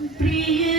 प्रिय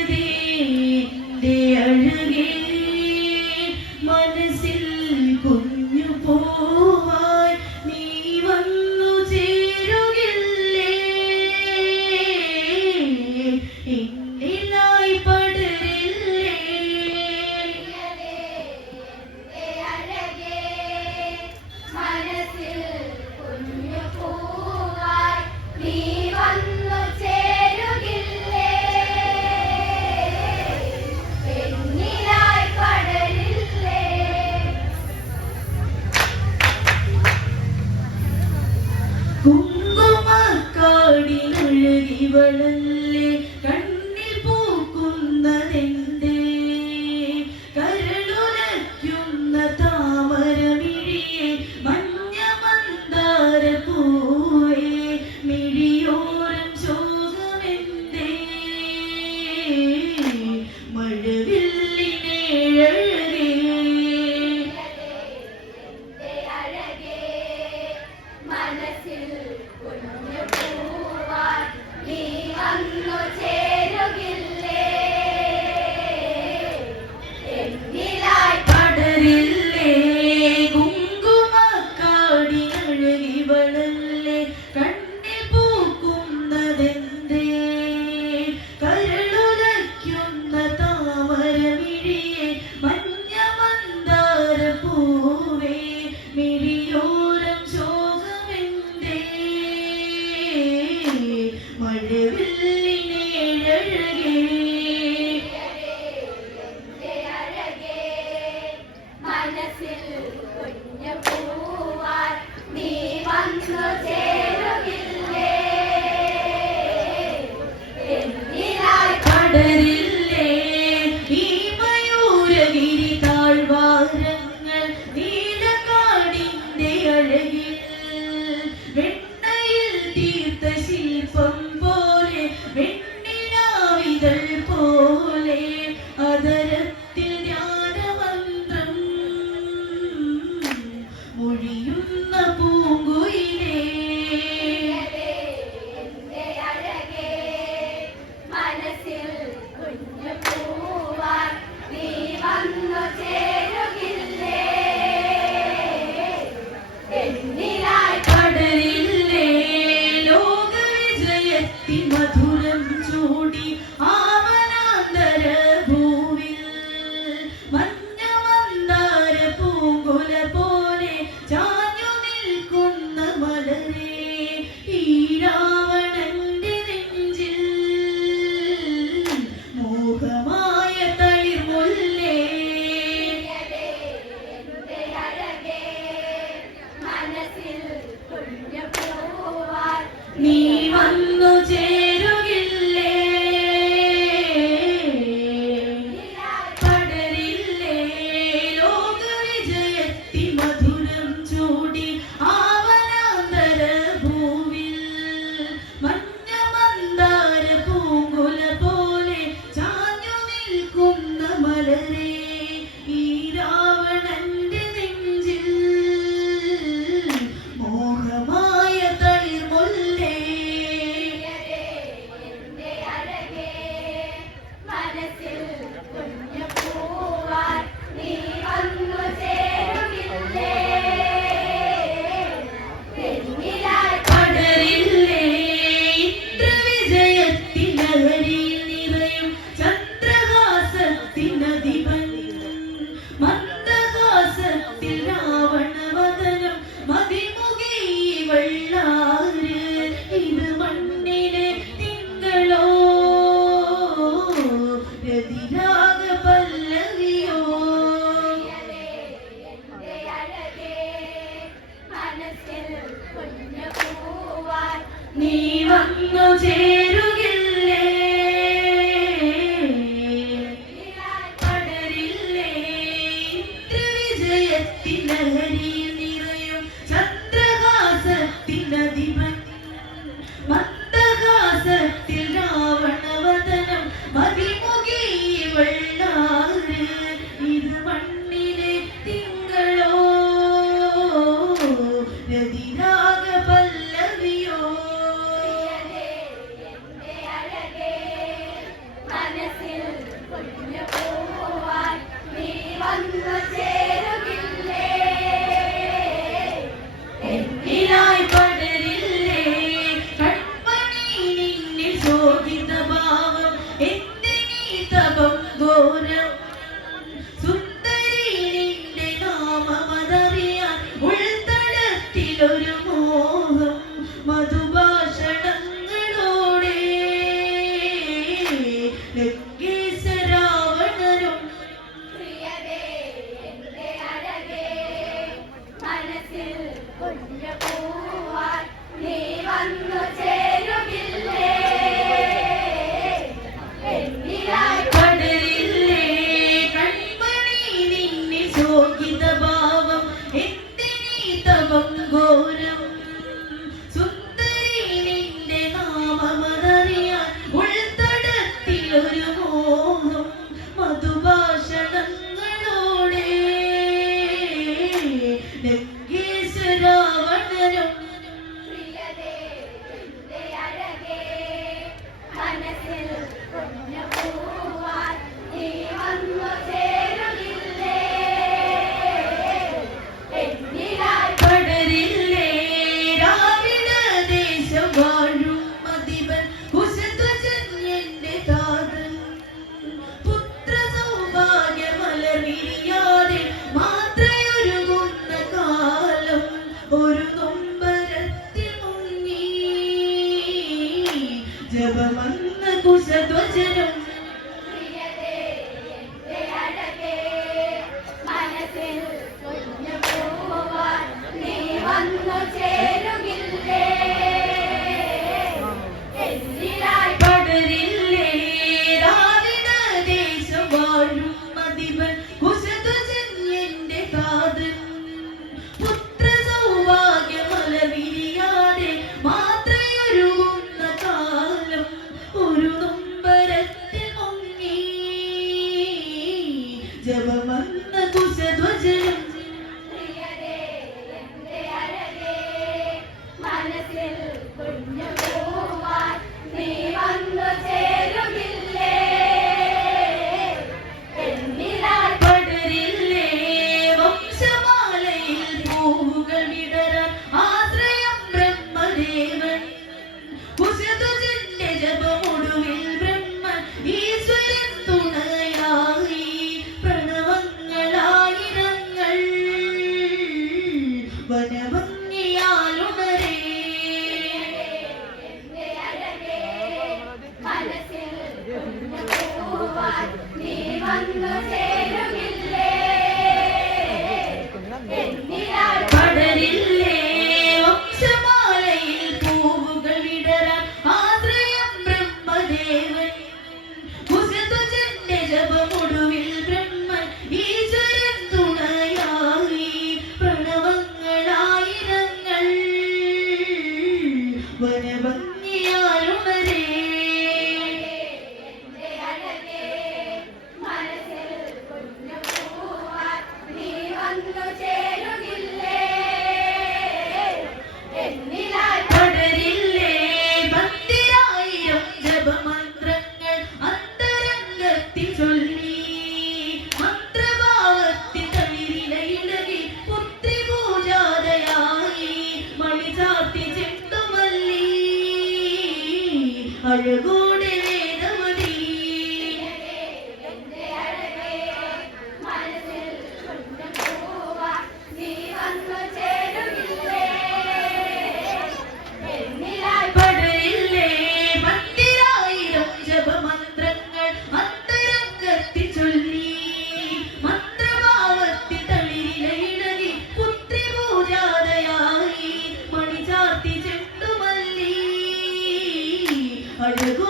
Mayor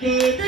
Did